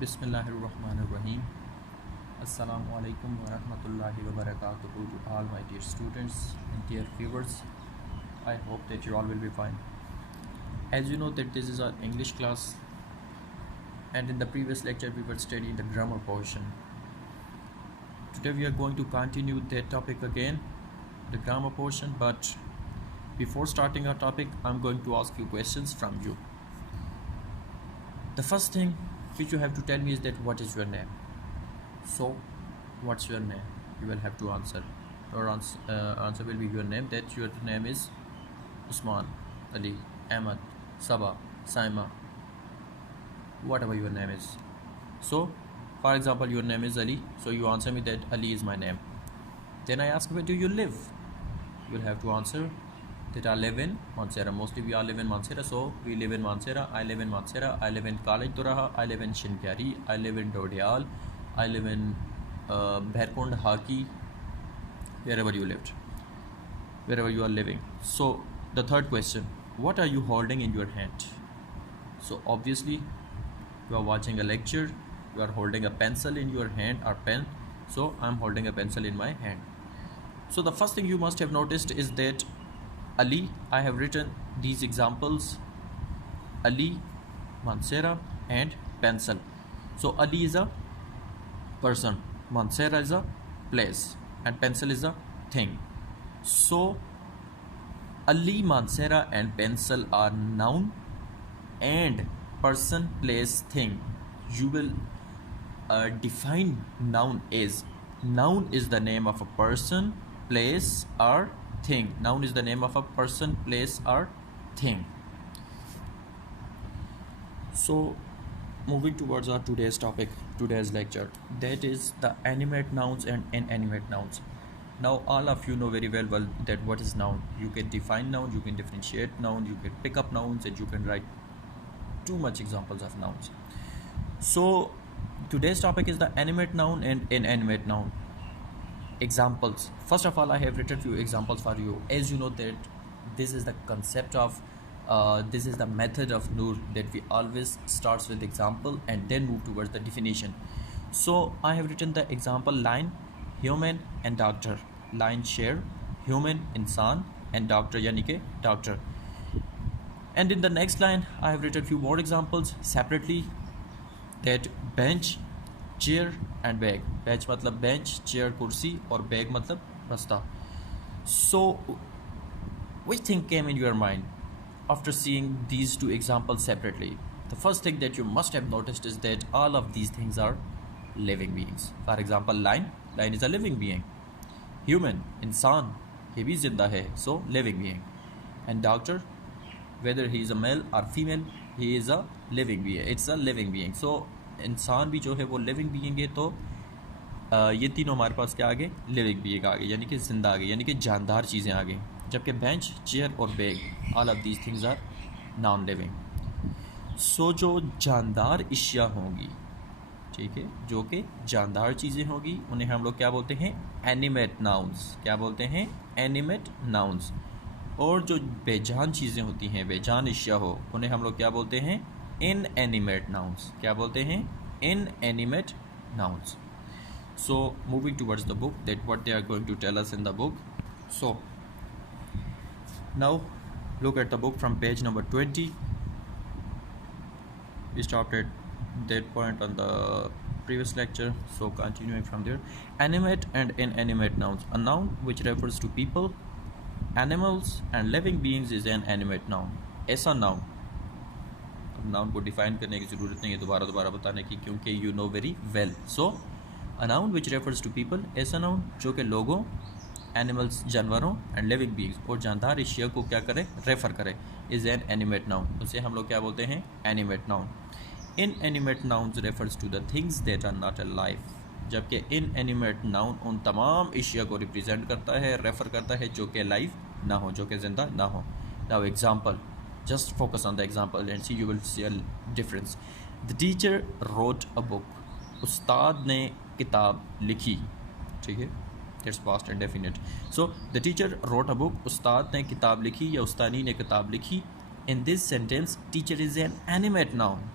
Bismillahirrahmanirrahim. Assalamu alaikum wa rahmatullahi wa barakatuhu to all my dear students and dear viewers. I hope that you all will be fine. As you know that this is our English class, and in the previous lecture we were studying the grammar portion. Today we are going to continue that topic again, the grammar portion, but before starting our topic I'm going to ask you questions from you. The first thing which you have to tell me is that what is your name. So what's your name? You will have to answer. Your answer will be your name, that your name is Usman, Ali, Ahmad, Saba, Saima, whatever your name is. So for example, your name is Ali, so you answer me that Ali is my name. Then I ask, where do you live? You will have to answer that I live in Mansehra. Mostly we all live in Mansehra, so we live in Mansehra. I live in Mansehra. I live in College Doraha. I live in Shinkyari. I live in Dodial. I live in Bhairkund, Haki, wherever you lived, wherever you are living. So the third question, what are you holding in your hand? So obviously you are watching a lecture, you are holding a pencil in your hand or pen, so I'm holding a pencil in my hand. So the first thing you must have noticed is that Ali, I have written these examples, Ali, Mansehra and pencil. So Ali is a person, Mansehra is a place and pencil is a thing. So Ali, Mansehra and pencil are noun, and person, place, thing. You will define noun as, noun is the name of a person, place or thing. Noun is the name of a person, place or thing. So moving towards our today's topic, today's lecture, that is the animate nouns and inanimate nouns. Now all of you know very well that what is noun. You can define noun, you can differentiate noun, you can pick up nouns, and you can write too much examples of nouns. So today's topic is the animate noun and inanimate noun. Examples. First of all, I have written few examples for you. As you know that this is the concept of this is the method of Noor, that we always starts with example and then move towards the definition. So I have written the example line, human and doctor. Line share, human, insan, and doctor yani ke doctor. And in the next line I have written few more examples separately, that bench, chair and bag. Bench matlab bench, chair kursi, or bag matlab rasta. So which thing came in your mind after seeing these two examples separately? The first thing that you must have noticed is that all of these things are living beings. For example, line is a living being. Human, insan, he bhi zinda hai, so living being. And doctor, whether he is a male or female, he is a living being. It's a living being. So इंसान भी जो है वो living being है. तो ये तीनों हमारे पास क्या आ गए, लिविंग बीइंग आ गए, यानी कि जिंदा आ गए, यानी कि जानदार चीज़ें आ गई. जबकि बेंच, चेयर और bag, all of these things are non living. So जो जानदार अशिया होंगी, ठीक है, जो कि जानदार चीज़ें होंगी, उन्हें हम लोग क्या बोलते हैं, एनिमेट नाउन्स. क्या बोलते हैं, एनिमेट नाउन्स. और जो बेजान चीज़ें होती हैं, बेजान अशिया हो, उन्हें हम लोग क्या बोलते हैं, inanimate nouns. क्या बोलते हैं, inanimate nouns. So moving towards the book, that what they are going to tell us in the book. So now look at the book from page number 20. We stopped at that point on the previous lecture, so continuing from there. Animate and inanimate nouns. A noun which refers to people, animals and living beings is an animate noun. ऐसा noun, noun को define करने की ज़रूरत नहीं है दोबारा बताने की, क्योंकि you know very well. So a noun which refers to people, ऐसा नाउन जो कि लोगों, एनिमल्स जानवरों, एंड लिविंग बीइंग्स और जानदार अशिया को क्या करे, रेफ़र करे, इज़ एन एनिमेट नाउन. उसे हम लोग क्या बोलते हैं, animate noun. Inanimate nouns refers to the things that are not alive. जबकि इन एनिमेट नाउन उन तमाम अशिया को रिप्रेजेंट करता है, रेफ़र करता है जो कि लाइव ना हो, जो कि ज़िंदा ना हो. Now example, just focus on the example and see, you will see a difference. The teacher wrote a book. उस्ताद ने किताब लिखी, ठीक है, that's past and definite. So the teacher wrote a book. उस्ताद ने किताब लिखी या उस्तानी ने किताब लिखी. In this sentence, teacher is an animate noun.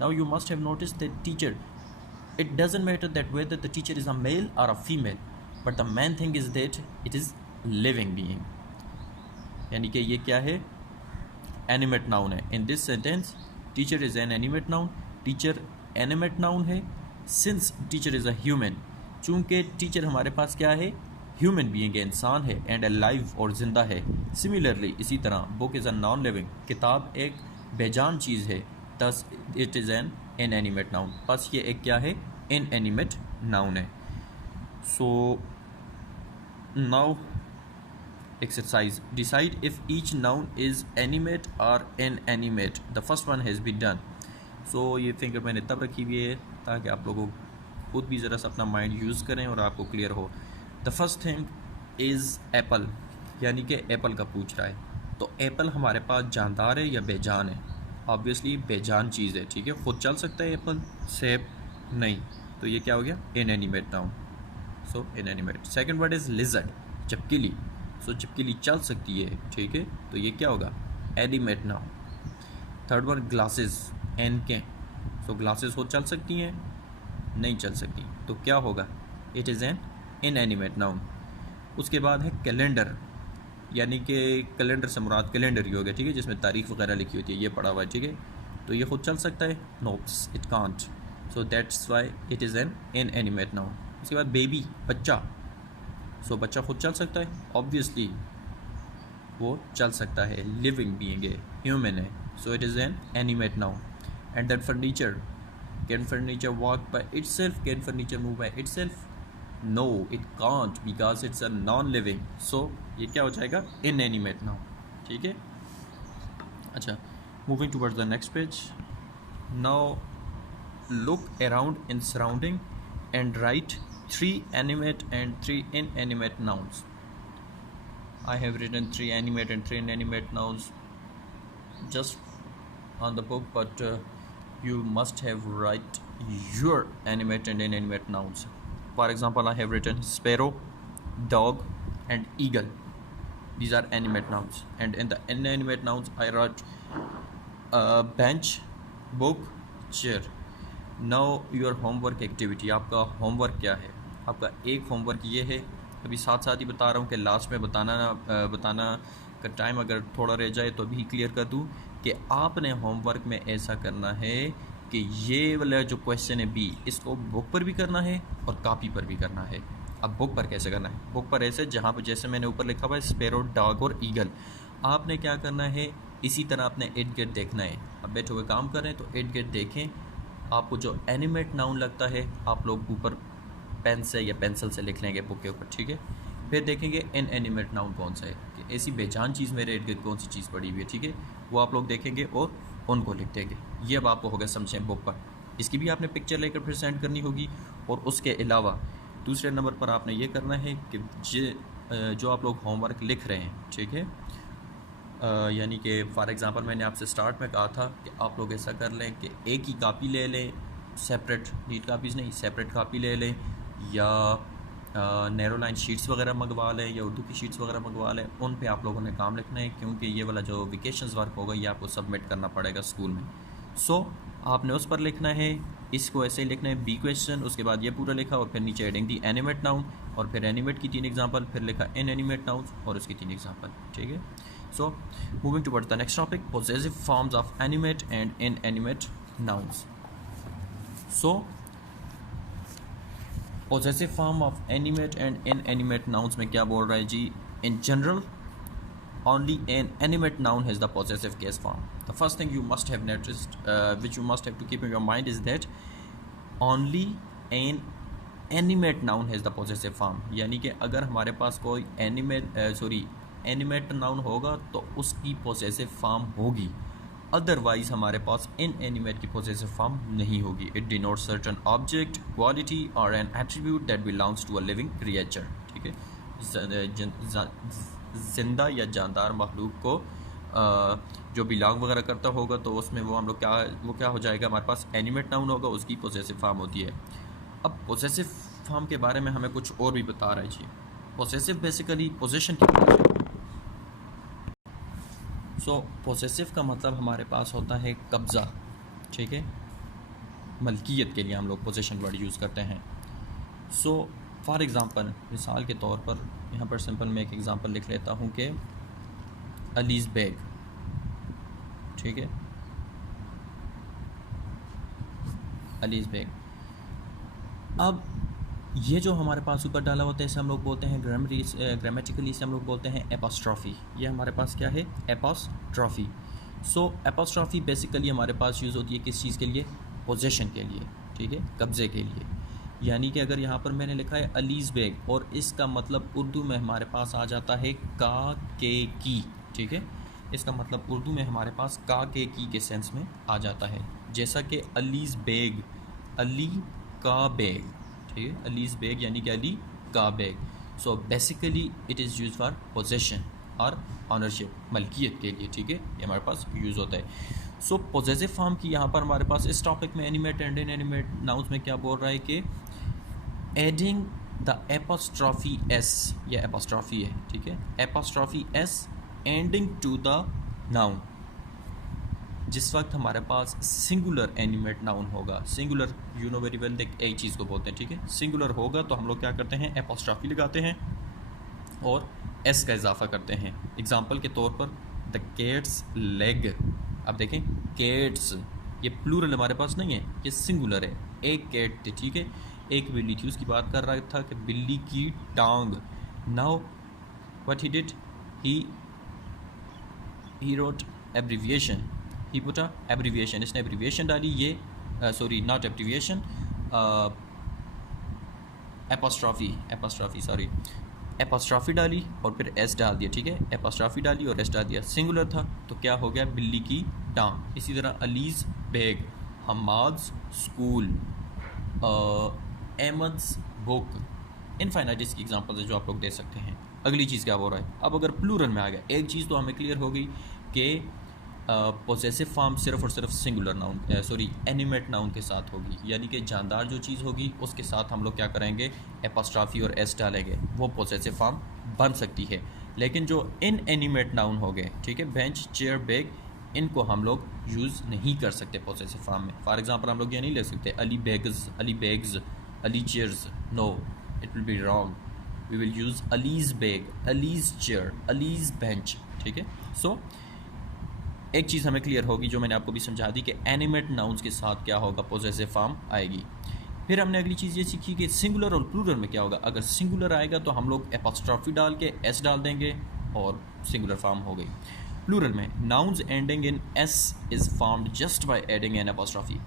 Now you must have noticed that teacher, it doesn't matter that whether the teacher is a male or a female, but the main thing is that it is living being. यानी कि ये क्या है, animate noun है. In this sentence teacher is an animate noun. Teacher animate noun है since teacher is a human. चूँकि teacher हमारे पास क्या है, ह्यूमन बीइंग है, इंसान है, एंड अलाइव और ज़िंदा है. सिमिलरली इसी तरह book is a non living, किताब एक बेजान चीज़ है, thus it is an inanimate noun. बस ये एक क्या है, इनएनिमेट नाउन है. So now exercise, decide if each noun is animate or inanimate. The first one has been done. So ये फिंगर मैंने तब रखी हुई है ताकि आप लोगों खुद भी ज़रा सा अपना माइंड यूज़ करें और आपको क्लियर हो. The first thing is Apple, यानी कि एप्पल का पूछ रहा है. तो एप्पल हमारे पास जानदार है या बेजान है? ऑब्वियसली बेजान चीज़ है, ठीक है. खुद चल सकता है एप्पल, सेब नहीं. तो ये क्या हो गया, inanimate noun. So inanimate. Second word is lizard, चिपकली. सो चिपकली चल सकती है, ठीक है. तो ये क्या होगा, animate noun. Third word glasses, एन के. सो ग्लासेस हो चल सकती हैं, नहीं चल सकती. तो क्या होगा, it is an inanimate noun. उसके बाद है कैलेंडर, यानी कि कैलेंडर से मुराद कैलेंडर ही हो गया, ठीक है, जिसमें तारीख वगैरह लिखी होती है. ये पढ़ा हुआ है, ठीक है. तो ये खुद चल सकता है, no it can't. So that's why it is an inanimate noun. उसके बाद बेबी, बच्चा. सो बच्चा खुद चल सकता है, ऑब्वियसली वो चल सकता है, लिविंग बीइंग है, ह्यूमन है. So it is an animate noun. And then furniture, can furniture walk by itself, can furniture move by itself? No it can't, because it's a non living. So ये क्या हो जाएगा, inanimate noun, ठीक है. अच्छा, moving towards the next page. Now look around in surrounding and write 3 animate and 3 inanimate nouns. I have written 3 animate and 3 inanimate nouns just on the book, but you must have write your animate and inanimate nouns. For example, I have written sparrow, dog and eagle. These are animate nouns. And in the inanimate nouns I wrote bench, book, chair. Now your homework activity, आपका homework क्या है? आपका एक homework ये है, अभी साथ साथ ही बता रहा हूँ कि लास्ट में बताना का टाइम अगर थोड़ा रह जाए तो अभी क्लियर कर दूँ कि आपने होमवर्क में ऐसा करना है कि ये वाला जो क्वेश्चन है बी, इसको बुक पर भी करना है और कॉपी पर भी करना है. अब बुक पर कैसे करना है? बुक पर ऐसे, जहाँ पर जैसे मैंने ऊपर लिखा हुआ है स्पैरो, डॉग और ईगल, आपने क्या करना है, इसी तरह आपने इर्द गिर्द देखना है. अब बैठे हुए काम कर रहे हैं तो इर्द गिर्द देखें. आपको जो एनिमेट नाउन लगता है आप लोग ऊपर पेन से या पेंसिल से लिख लेंगे बुक के ऊपर, ठीक है. फिर देखेंगे इन एनिमेट नाउन कौन सा है, कि ऐसी बेजान चीज़ मेरे इर्द गिर्द कौन सी चीज़ पड़ी हुई है, ठीक है. वो आप लोग देखेंगे और उनको लिख देंगे. ये अब आपको होगा समझें बुक पर. इसकी भी आपने पिक्चर लेकर फिर सेंड करनी होगी. और उसके अलावा दूसरे नंबर पर आपने ये करना है कि जो आप लोग होमवर्क लिख रहे हैं, ठीक है, यानी कि फॉर एग्ज़ाम्पल मैंने आपसे स्टार्ट में कहा था कि आप लोग ऐसा कर लें कि एक ही कापी ले लें, सेपरेट नीट कापीज़ नहीं, सेपरेट कापी ले लें, या नैरो लाइन शीट्स वगैरह मंगवा लें, या उर्दू की शीट्स वगैरह मंगवा लें. उन पे आप लोगों ने काम लिखना है, क्योंकि ये वाला जो वेकेशंस वर्क होगा ये आपको सबमिट करना पड़ेगा स्कूल में. सो आपने उस पर लिखना है, इसको ऐसे ही लिखना है, बी क्वेश्चन, उसके बाद ये पूरा लिखा और फिर नीचे एडिंग दी एनिमेट नाउन, और फिर एनिमेट की 3 एग्जाम्पल, फिर लिखा इन एनिमेट नाउन और उसकी 3 एग्जाम्पल, ठीक है. So, moving towards the next topic, possessive forms of animate and inanimate nouns. So, possessive form of animate and inanimate nouns में क्या बोल रहा है जी? In general, only an animate noun has the possessive case form. The first thing you must have noticed, which you must have to keep in your mind, is that only an animate noun has the possessive form. यानी कि अगर हमारे पास कोई animate noun होगा तो उसकी possessive form होगी, otherwise हमारे पास इन एनिमेट की पोसेसिव फॉर्म नहीं होगी. It denote certain object, quality और an attribute that belongs to a living creature, ठीक है. जिंदा या जानदार मखलूक को जो बिलोंग वगैरह करता होगा तो उसमें वो हम लोग क्या हो जाएगा, हमारे पास एनिमेट नाउन होगा, उसकी पोसेसिव फॉर्म होती है. अब पोसेसिव फॉर्म के बारे में हमें कुछ और भी बता रहा है जी. पोसेसिव बेसिकली पोजेशन की. सो पोसेसिव का मतलब हमारे पास होता है कब्ज़ा, ठीक है. मलकियत के लिए हम लोग पोजेशन वर्ड यूज़ करते हैं। सो फॉर एग्ज़ाम्पल, मिसाल के तौर पर यहाँ पर सिंपल मैं एक एग्ज़ाम्पल लिख लेता हूँ कि अलीज़ बेग, ठीक है, अलीज़ बेग। अब ये जो हमारे पास ऊपर डाला होता है इसे हम लोग बोलते हैं ग्रामेटिकली इसे हम लोग बोलते हैं एपोस्ट्रॉफी। ये हमारे पास क्या है, एपोस्ट्रॉफी। सो एपोस्ट्रॉफी बेसिकली हमारे पास यूज़ होती है किस चीज़ के लिए, पोजेशन के लिए, ठीक है, कब्ज़े के लिए। यानी कि अगर यहाँ पर मैंने लिखा है अलीज़ बेग और इसका मतलब उर्दू में हमारे पास आ जाता है का के की, ठीक है, इसका मतलब उर्दू में हमारे पास का के सेंस में आ जाता है। जैसा कि अलीज़ बेग, अली का बेग, ठीक है, अलीज़ बेग यानी कि अली का bag. So basically it is use for possession और ऑनरशिप, मलकियत के लिए, ठीक है, ये हमारे पास यूज़ होता है। सो पोजेसिव फॉर्म की यहाँ पर हमारे पास इस टॉपिक में एनिमेट एंड इनएनिमेट नाउन्स में क्या बोल रहा है कि एडिंग द एपोस्ट्रॉफी एस, ये एपोस्ट्रॉफी है, ठीक है, apostrophe s ending to the noun. जिस वक्त हमारे पास सिंगुलर एनिमेट नाउन होगा, singular you know very well, देख एक चीज़ को बोलते हैं, ठीक है, सिंगुलर होगा तो हम लोग क्या करते हैं, एपोस्ट्रॉफी लगाते हैं और एस का इजाफा करते हैं। एग्जाम्पल के तौर पर द कैट्स लेग। अब देखें कैट्स, ये प्लूरल हमारे पास नहीं है, ये सिंगुलर है। एक कैट थी, ठीक है, एक बिल्ली थी, उसकी बात कर रहा था कि बिल्ली की टांग। Now what he did, he wrote abbreviation, he put a abbreviation, इसने एब्रीविएशन डाली, ये sorry not abbreviation, apostrophe sorry, apostrophe डाली और फिर एस डाल दिया, ठीक है, एपोस्ट्रॉफी डाली और एस डाल दिया, सिंगुलर था तो क्या हो गया, बिल्ली की टांग। इसी तरह Ali's bag, Hamad's school, Ahmad's book, infinite इसकी एग्जांपल्स है जो आप लोग दे सकते हैं। अगली चीज़ क्या हो रहा है, अब अगर प्लूरल में आ गया, एक चीज़ तो हमें क्लियर हो गई कि पोजेसिव फॉर्म सिर्फ और सिर्फ singular noun sorry animate noun के साथ होगी, यानी कि जानदार जो चीज़ होगी उसके साथ हम लोग क्या करेंगे, एपोस्ट्रॉफी और एस डालेंगे, वो पोजेसिव फॉर्म बन सकती है। लेकिन जो इन एनिमेट नाउन हो गए, ठीक है, बेंच चेयर बैग, इनको हम लोग यूज़ नहीं कर सकते पोजेसिव फॉर्म में। फॉर एग्जांपल हम लोग ये नहीं ले सकते Ali bags, Ali chairs, no, it will be wrong. We will use Ali's bag, Ali's chair, Ali's bench, ठीक है। सो एक चीज़ हमें क्लियर होगी जो मैंने आपको भी समझा दी कि एनिमेट नाउन्स के साथ क्या होगा, पोजेसिव फॉर्म आएगी। फिर हमने अगली चीज़ ये सीखी कि सिंगुलर और प्लूरल में क्या होगा। अगर सिंगुलर आएगा तो हम लोग एपोस्ट्रॉफी डाल के एस डाल देंगे और सिंगुलर फॉर्म हो गई। प्लूरल में nouns ending in S is formed just by adding N apostrophe.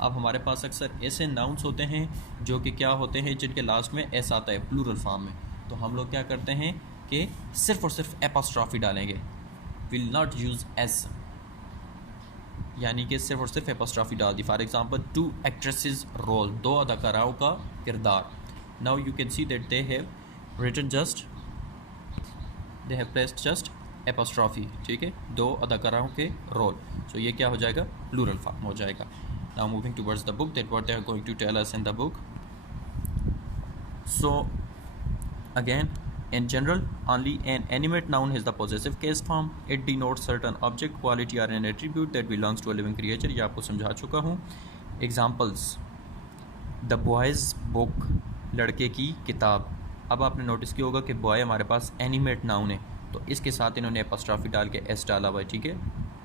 अब हमारे पास अक्सर ऐसे नाउन्स होते हैं जो कि क्या होते हैं, जिनके लास्ट में एस आता है प्लूरल फॉर्म में, तो हम लोग क्या करते हैं कि सिर्फ और सिर्फ एपोस्ट्रॉफी डालेंगे, विल नॉट यूज़ एस, यानी कि सिर्फ और सिर्फ एपोस्ट्रॉफी डाल दी। For example two actresses role, दो अदाकाराओं का किरदार। Now you can see that they have written just, they have placed just apostrophe, ठीक है, दो अदाकाराओं के रोल। सो ये क्या हो जाएगा, प्लूरल फॉर्म हो जाएगा। Now moving towards the book, that what they are going to tell us in the book. So again, in general, only an animate noun has the possessive case form. It denotes certain object, quality or an attribute that belongs to a living creature. ये आपको समझा चुका हूँ। Examples: the boy's book, लड़के की किताब। अब आपने नोटिस किया होगा कि बॉय हमारे पास एनिमेट नाउन है, तो इसके साथ इन्होंने एपोस्ट्रॉफी डाल के एस डाला हुआ है, ठीक है,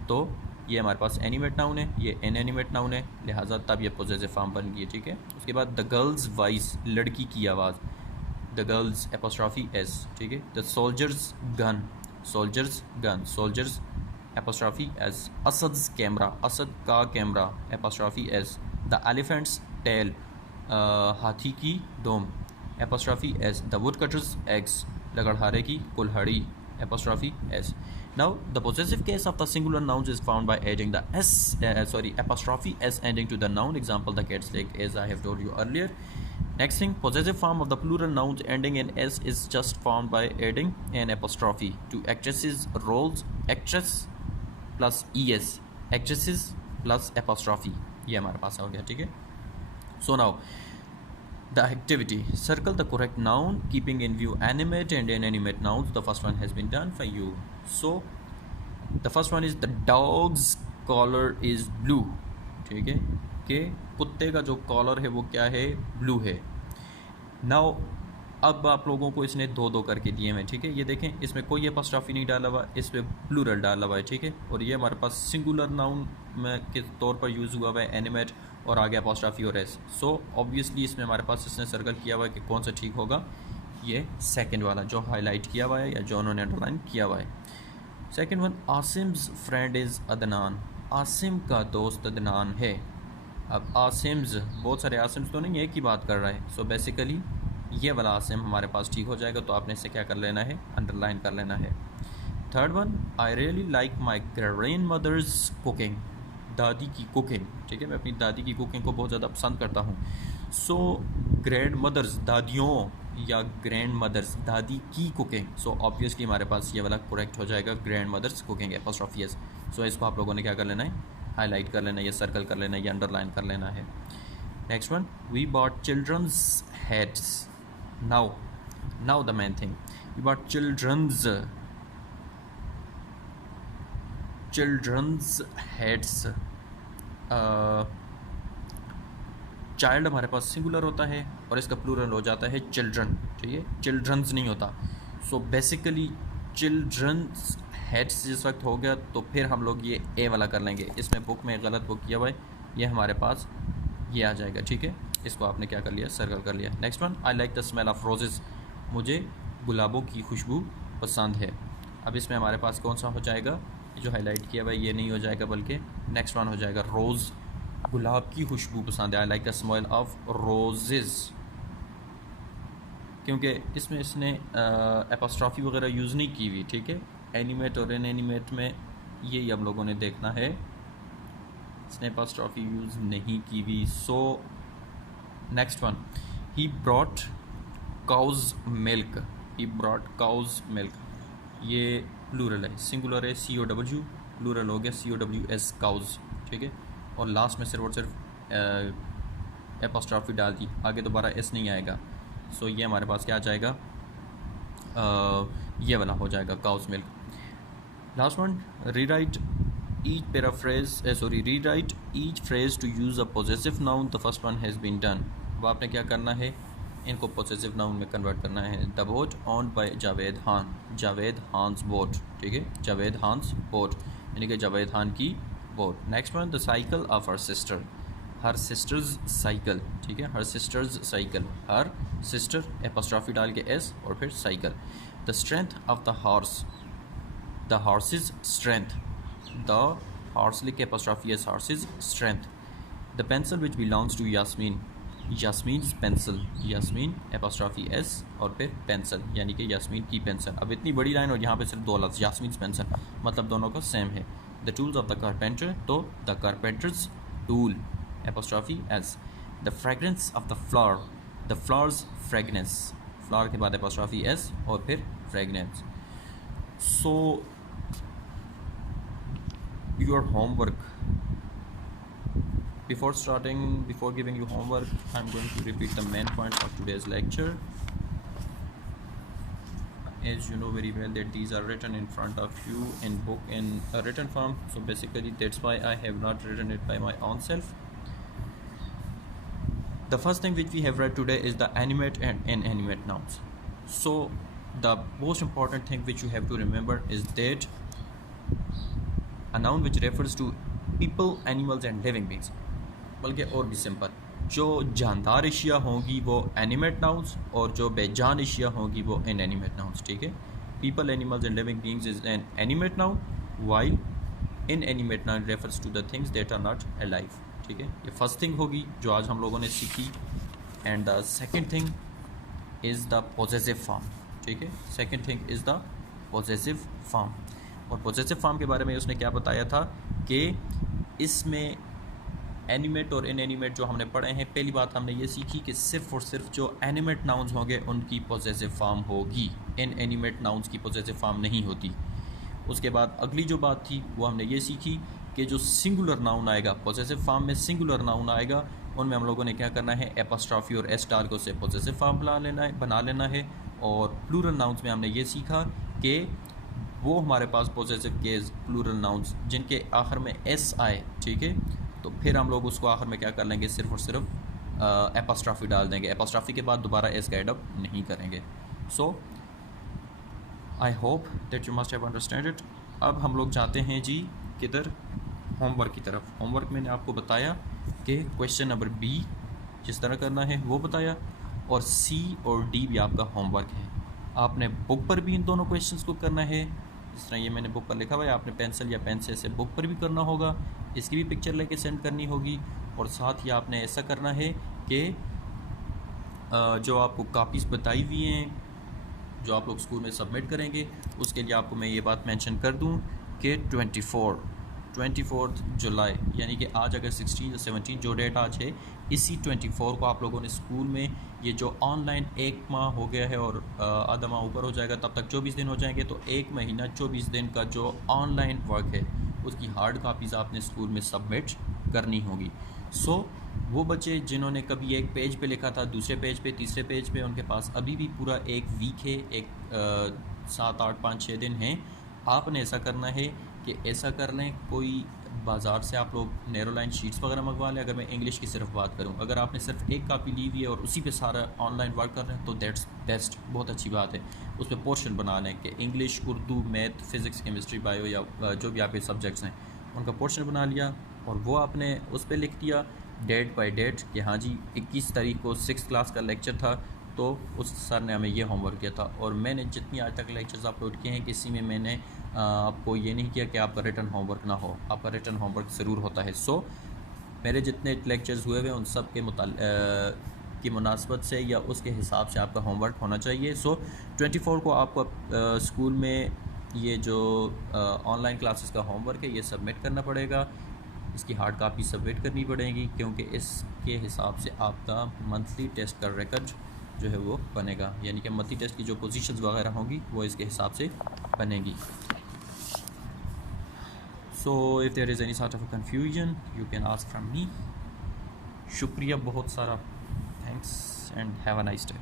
तो ये हमारे पास एनिमेट नाउन है, ये इनएनिमेट नाउन है, लिहाजा तब ये पोजेसिव फॉर्म बन गई है, ठीक है। उसके बाद द गर्ल्स वॉइस, लड़की की आवाज़, द गर्ल्स एपोस्ट्रॉफी एस, ठीक है। The soldier's gun, soldier's apostrophe s. Asad's camera, Asad का camera, apostrophe s. The elephant's tail, हाथी की दोम, apostrophe s. The woodcutter's axe, लकड़हारे की कुल्हाड़ी, एपोस्ट्रॉफी एस। Now the possessive case of the singular nouns is found by adding the apostrophe s ending to the noun. Example: the cat's leg, as I have told you earlier. Next thing, possessive form of the plural nouns ending in s is just formed by adding an apostrophe to actresses, roles, actress plus es, actresses plus apostrophe. ये हमारे पास आ गया, ठीक है। So now the activity: circle the correct noun keeping in view animate and inanimate nouns. The first one has been done for you. So the first one is the dog's collar is blue, ठीक है, कि कुत्ते का जो collar है वो क्या है, ब्लू है। नाउ अब आप लोगों को इसने दो दो करके दिए हैं, ठीक है। ये देखें, इसमें कोई एपोस्ट्रोफी नहीं डाला हुआ, इस पर प्लूरल डाला हुआ है, ठीक है। और ये हमारे पास सिंगुलर नाउन में के तौर पर यूज़ हुआ हुआ है एनिमेट, और आगे एपोस्ट्रोफी और एस। सो ऑब्वियसली इसमें हमारे पास इसने सर्कल किया हुआ है कि कौन सा ठीक होगा, ये सेकंड वाला जो हाईलाइट किया हुआ है या जो उन्होंने अंडरलाइन किया हुआ है। Second one, Asim's friend is Adnan. Asim का दोस्त अदनान है। अब आसिम्स, बहुत सारे आसिम्स तो नहीं, एक ही बात कर रहा है। सो बेसिकली ये वाला आसिम हमारे पास ठीक हो जाएगा, तो आपने इसे क्या कर लेना है, अंडरलाइन कर लेना है। Third one, I really like my grandmother's cooking. दादी की कुकिंग, ठीक है, मैं अपनी दादी की कुकिंग को बहुत ज़्यादा पसंद करता हूँ। सो ग्रैंड मदर्स दादियों या ग्रैंड मदर्स दादी की कुकिंग, सो ऑब्वियसली हमारे पास ये वाला करेक्ट हो जाएगा, grandmother's cooking apostrophe s. So इसको आप लोगों ने क्या कर लेना है, हाईलाइट कर लेना है, ये सर्कल कर लेना है, ये अंडरलाइन कर लेना है। Next one, we bought children's heads. now the main thing, we bought children's heads। Child हमारे पास सिंगुलर होता है और इसका प्लूरल हो जाता है चिल्ड्रन, ठीक है, चिल्ड्रंस नहीं होता। सो बेसिकली चिल्ड्रंस हेड्स जिस वक्त हो गया तो फिर हम लोग ये ए वाला कर लेंगे। इसमें बुक में गलत बुक किया हुआ है, ये हमारे पास ये आ जाएगा, ठीक है। इसको आपने क्या कर लिया, सर्कल कर लिया। Next one, I like the smell of roses. मुझे गुलाबों की खुशबू पसंद है। अब इसमें हमारे पास कौन सा हो जाएगा, जो हाईलाइट किया हुआ है ये नहीं हो जाएगा, बल्कि नेक्स्ट वन हो जाएगा, रोज़। गुलाब की खुशबू पसंद है, I like the smell of roses, क्योंकि इसमें इसने एपोस्ट्रोफी वगैरह यूज़ नहीं की हुई, ठीक है। एनिमेट और इनएनिमेट में ये हम लोगों ने देखना है, इसने एपोस्ट्रोफी यूज़ नहीं की हुई। So next one, he brought cows' milk. He brought cows' milk, ये प्लूरल है, सिंगुलर है COW, प्लूरल हो गया COWS काउज, ठीक है। और लास्ट में सिर्फ और सिर्फ एपोस्ट्रोफी डाल दी, आगे दोबारा एस नहीं आएगा। सो ये हमारे पास क्या आ जाएगा, ये वाला हो जाएगा, cows' milk. Last one, rewrite each rewrite each phrase to use a possessive noun. The first one has been done. अब आपने क्या करना है, इनको possessive noun में कन्वर्ट करना है। The boat owned by Javed Khan, Javed Khan's boat, ठीक है, जावेद खान्स बोट, यानी कि जावेद खान की boat. Next one, the cycle of her sister, her sister's cycle, ठीक है, her sister's cycle, her sister apostrophe डाल के s और फिर cycle। The strength of the horse, the horse's strength, the horse लिख के apostrophe s, horse's strength। The pencil which belongs to Yasmin, Yasmin's pencil, Yasmin apostrophe s और फिर pencil, यानी कि यास्मीन की पेंसिल। अब इतनी बड़ी लाइन और यहाँ पे सिर्फ दो लफ्ज़, यास्मीन्स पेंसिल, मतलब दोनों का सेम है। The tools of the carpenter, तो the carpenter's tool apostrophe s. The fragrance of the flower, the flower's fragrance, flower के बाद एपोस्ट्रोफी एस और फिर fragrance. So your homework, before giving you homework, I'm going to repeat the main points of today's lecture. As you know very well that these are written in front of you in book in a written form, so basically that's why I have not written it by my own self. The first thing which we have read today is the animate and inanimate nouns. So the most important thing which you have to remember is that a noun which refers to people, animals and living beings, बल्कि और भी simple, जो जानदार अशिया होंगी वो animate nouns और जो बेजान अशिया होंगी वो इनएनिमेट नाउन्स, ठीक है। People, animals and living beings is an animate noun, while inanimate noun refers to the things that are not alive, ठीक है। ये फर्स्ट थिंग होगी जो आज हम लोगों ने सीखी। And the second thing is the possessive form, ठीक है, second thing is the possessive form. और पॉजेसिव फॉर्म के बारे में उसने क्या बताया था कि इसमें एनिमेट और इनएनिमेट जो हमने पढ़े हैं, पहली बात हमने ये सीखी कि सिर्फ और सिर्फ जो एनिमेट नाउन्स होंगे उनकी पॉजेसिव फॉर्म होगी, इनएनिमेट नाउन्स की पॉजेसिव फॉर्म नहीं होती। उसके बाद अगली जो बात थी वो हमने ये सीखी कि जो सिंगुलर नाउन आएगा, पॉजेसिव फॉर्म में सिंगुलर नाउन आएगा, उनमें हम लोगों ने क्या करना है, एपोस्ट्रोफी और एस डाल के उसे पॉजेसिव फॉर्म बना लेना है। और प्लूरल नाउन्स में हमने ये सीखा कि वो हमारे पास पॉजेसिव केस प्लूरल नाउन्स जिनके आखिर में एस आए, ठीक है, तो फिर हम लोग उसको आखिर में क्या कर लेंगे, सिर्फ और सिर्फ एपोस्ट्रॉफी डाल देंगे। एपोस्ट्रॉफी के बाद दोबारा एस का एडअप नहीं करेंगे। So I hope that you must have understand it. अब हम लोग जाते हैं जी किधर, होमवर्क की तरफ। होमवर्क मैंने आपको बताया कि क्वेश्चन नंबर बी जिस तरह करना है वो बताया, और सी और डी भी आपका होमवर्क है। आपने बुक पर भी इन दोनों क्वेश्चंस को करना है, जिस तरह ये मैंने बुक पर लिखा हुआ है, आपने पेंसिल या पेन से बुक पर भी करना होगा, इसकी भी पिक्चर लेके सेंड करनी होगी। और साथ ही आपने ऐसा करना है कि जो आपको कापीज़ बताई हुई हैं जो आप लोग स्कूल में सबमिट करेंगे, उसके लिए आपको मैं ये बात मेंशन कर दूं कि 24 जुलाई यानी कि आज अगर 16 या 17 जो डेट आज है, इसी 24 को आप लोगों ने स्कूल में ये जो ऑनलाइन 1 माह हो गया है और आधा माह ऊपर हो जाएगा, तब तक 24 दिन हो जाएंगे, तो 1 महीना 24 दिन का जो ऑनलाइन वर्क है उसकी हार्ड कापीज़ आपने स्कूल में सबमिट करनी होगी। सो वो बच्चे जिन्होंने कभी एक पेज पे लिखा था, दूसरे पेज पे, तीसरे पेज पे, उनके पास अभी भी पूरा एक वीक है, एक 7, 8, 5, 6 दिन हैं। आपने ऐसा करना है कि ऐसा कर लें, कोई बाज़ार से आप लोग नैरो लाइन शीट्स वगैरह मंगवा लें। अगर मैं इंग्लिश की सिर्फ बात करूं, अगर आपने सिर्फ एक कापी ली हुई है और उसी पे सारा ऑनलाइन वर्क कर रहे हैं तो दैट्स बेस्ट, बहुत अच्छी बात है। उस पर पोर्शन बना लें कि English, Urdu, math, physics, chemistry, bio या जो भी आपके सब्जेक्ट्स हैं उनका पोर्शन बना लिया और वो आपने उस पर लिख दिया डेट बाय डेट कि हाँ जी 21 तारीख को 6th क्लास का लेक्चर था, तो उस सर ने हमें ये होमवर्क दिया था। और मैंने जितनी आज तक लेक्चर्स अपलोड किए हैं, किसी में मैंने आपको ये नहीं किया कि आपका रिटर्न होमवर्क ना हो, आपका रिटर्न होमवर्क ज़रूर होता है। सो मेरे जितने लेक्चर्स हुए हुए उन सब के की मुनासबत से या उसके हिसाब से आपका होमवर्क होना चाहिए। सो 24 को आपको स्कूल में ये जो ऑनलाइन क्लासेस का होमवर्क है ये सबमिट करना पड़ेगा, इसकी हार्ड कापी सबमिट करनी पड़ेगी, क्योंकि इसके हिसाब से आपका मंथली टेस्ट का रिकॉर्ड जो है वो बनेगा, यानी कि मंथली टेस्ट की जो पोजीशंस वगैरह होंगी वो इसके हिसाब से बनेगी। So if there is any sort of confusion you can ask from me. शुक्रिया बहुत सारा, thanks and have a nice day.